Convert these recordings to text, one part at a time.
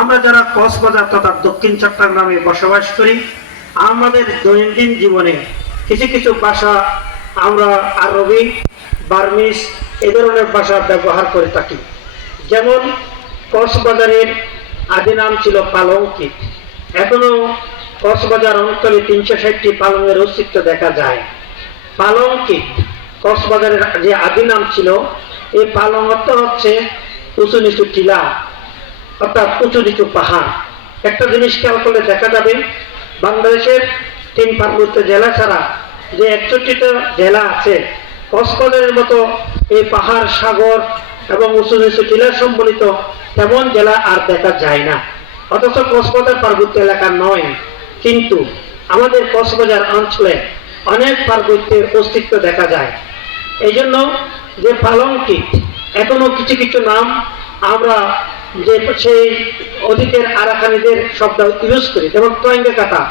আমরা যারা কক্সবাজার তথা দক্ষিণ চট্টগ্রামে বসবাস করি, আমাদের দৈনন্দিন জীবনে কিছু কিছু ভাষা আমরা আরবি বার্মিস এ ধরনের ভাষা ব্যবহার করে থাকি। যেমন কক্সবাজারের আদি নাম ছিল পালঙ্কিত এখনও কক্সবাজার অঞ্চলে তিনশো ষাটটি পালংয়ের অস্তিত্ব দেখা যায়। পালঙ্কিত কক্সবাজারের যে আদি নাম ছিল, এই পালং অর্থ হচ্ছে উঁচু নিচু টিলা। অর্থাৎ উঁচু নিচু পাহাড়। একটা জিনিস খেয়াল করলে দেখা যাবে, বাংলাদেশের তিন পার্বত্য জেলা ছাড়া যে একষট্টিটা জেলা আছে কক্সবাজারের মতো এই পাহাড়, সাগর এবং উঁচু নিচু টিলা সম্বলিত তেমন জেলা আর দেখা যায় না। অথচ কক্সবাজার পার্বত্য এলাকা নয়, কিন্তু আমাদের কক্সবাজার অঞ্চলে অনেক পার্বত্যের অস্তিত্ব দেখা যায়। এই জন্য যে পালঙ্কিত, এখনও কিছু কিছু নাম আমরা যে সেই অতীতের আরাকানিদের শব্দ ইউজ করি, যেমন টোয়াঙ্গা কাটা,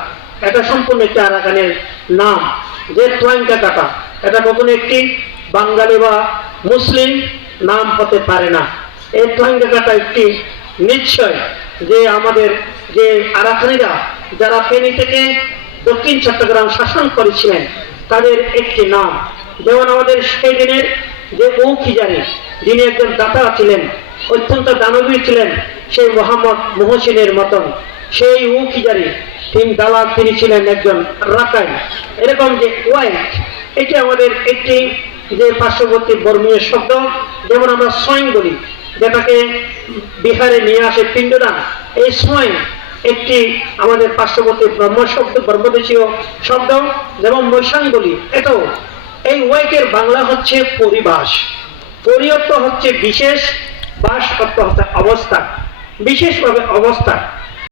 এটা সম্পূর্ণ একটি আরাকানের নাম। যে টোয়াঙ্গা কাটা, এটা কখনো একটি বাঙালি বা মুসলিম নাম হতে পারে না। এই টোয়াঙ্গা কাটা একটি নিশ্চয় যে আমাদের যে আরাকানিরা, যারা ফেনী থেকে দক্ষিণ চট্টগ্রাম শাসন করেছিলেন, তাদের একটি নাম। যেমন আমাদের সেই দিনের যে ঔখিজারি যিনি একজন দাতা ছিলেন অত্যন্ত দানবীর ছিলেন সেই মোহাম্মদ মোহসিনের মতন। সেই ঔখিজারি তিনি দালাল তিনি ছিলেন একজন রাকাই এরকম যে ওয়াইট, এটি আমাদের একটি যে পার্শ্ববর্তী বর্মীয় শব্দ, যেমন আমরা সোয়ং বলি, যেটাকে বিহারে নিয়ে আসে পিণ্ডদান। এই সোয়ং একটি আমাদের পার্শ্ববর্তী ব্রহ্ম শব্দ ব্রহ্মদেশীয় শব্দ, যেমন মৈশাঙ্গলি এটাও। এই ওয়াইকের বাংলা হচ্ছে পরিবাস পরিয়ত্ত হচ্ছে বিশেষ অর্থ হচ্ছে অবস্থা বিশেষভাবে অবস্থা।